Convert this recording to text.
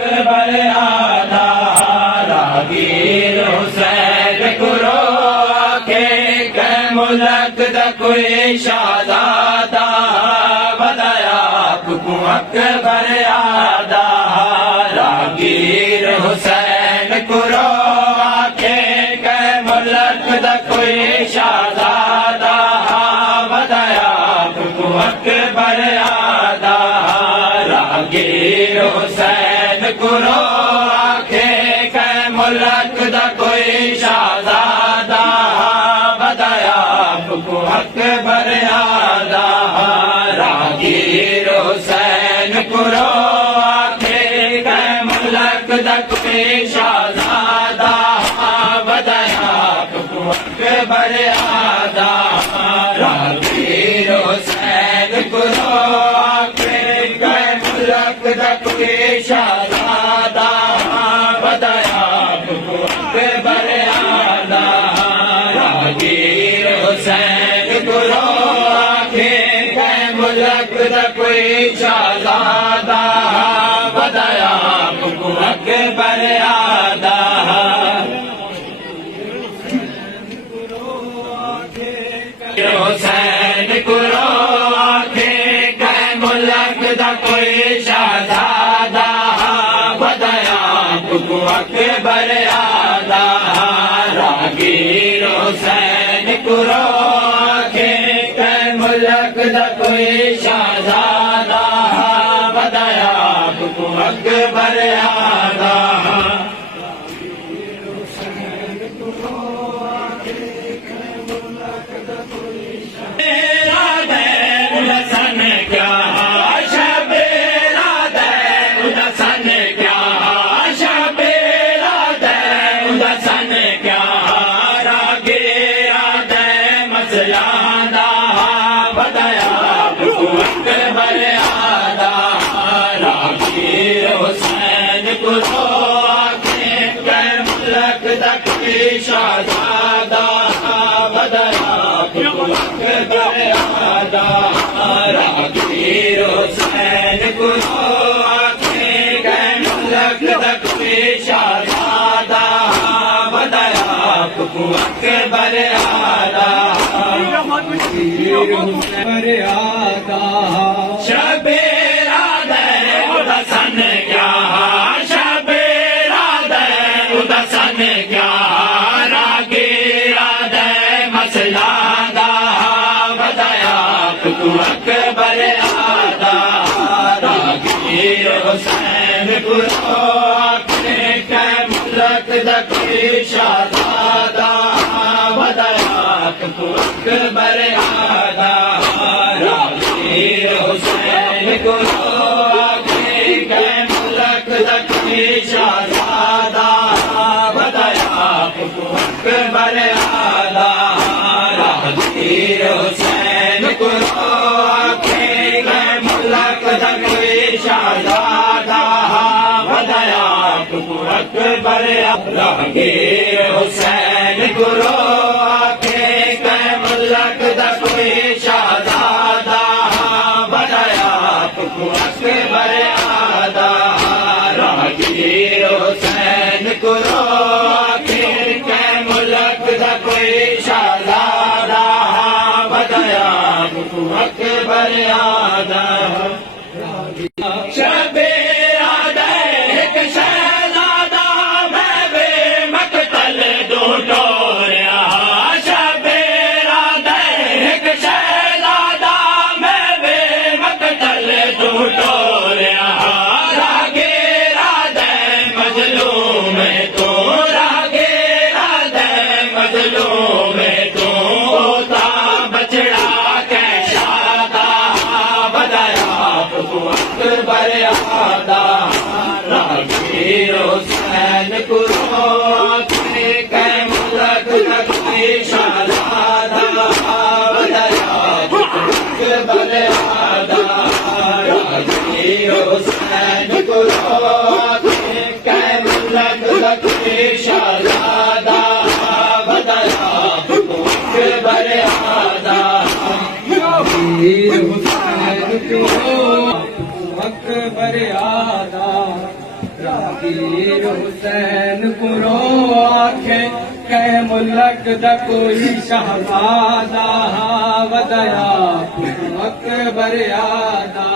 अकबर आदा रागीर हुसैन कुरो आखे कै मुल्क दा कोई शाहज़ादा बताया आपको अकबर आदा रागीर हुसैन कुरो आखे कै मुल्क दा कोई शाहज़ादा बताया आपको अकबर आदा रागीर हुसैन कुरो आखे कै मुल्क दा कोई शाहज़ादा बताया आपको अकबर आदा रागीर हुसैन कुरो आखे कै मुल्क दा कोई शाहज़ादा बताया आपको अकबर आदा रागीर हुसैन कुरो आखे कै मुल्क दा कोई शाहज़ादा बताया आपको अकबर आदा रागीर हुसैन कुरो आखे कै मुल्क दा कोई शाहज़ादा बताया आपको अकबर आदा हुसैन कुरो आखे कै मुल्क दा कोई शाहज़ादा बताया आपको अकबर आदा रागीर हुसैन कुरो आखे कै मुल्क दा कोई शाहज़ादा बताया आपको अकबर आदा शाहज़ादा बताया आपको अकबर आदा रागीर हुसैन कुरो आखे कै मुल्क दा कोई शाहज़ादा बताया आपको अकबर आदा अकबर आदा शबेरा दे उदसन क्या शबेरा दे उदसन क्या अकबर आदा रागीर हुसैन कुरो आखे कै मुल्क दा कोई शाहज़ादा बताया आपको अकबर आदा रागीर हुसैन कुरो आखे कै मुल्क दा कोई शाहज़ादा बताया आपको अकबर आदा रागीर हुसैन कुरो आखे कै मुल्क दा कोई शाहज़ादा बताया आपको अकबर रागीर हुसैन कुरो आखे कै मुल्क दा कोई शाहज़ादा बताया आपको अकबर आदा रागीर हुसैन कुरो आखे कै मुल्क दा कोई शाहज़ादा बताया आपको अकबर आदा शबेरा दे एक शहज़ादा मैं बे मकतल दो टोरिया शबेरा दे एक शहज़ादा मैं बे मकतल दो टोरिया रागीरा दे मजलूम तो रागीरा दे मजलूम तो होता बचड़ा अकबर आदा रागीर हुसैन कुरो आखे कै मुल्क दा कोई शाहज़ादा बताया अकबर आदा रागीर हुसैन कुरो आखे कै मुल्क दा कोई शाहज़ादा बताया अकबर आदा रागीर हुसैन कुरो अकबर आदा रागीर हुसैन पुरो आखे कै मुल्क द कोई शहजादा वदया अकबर यादा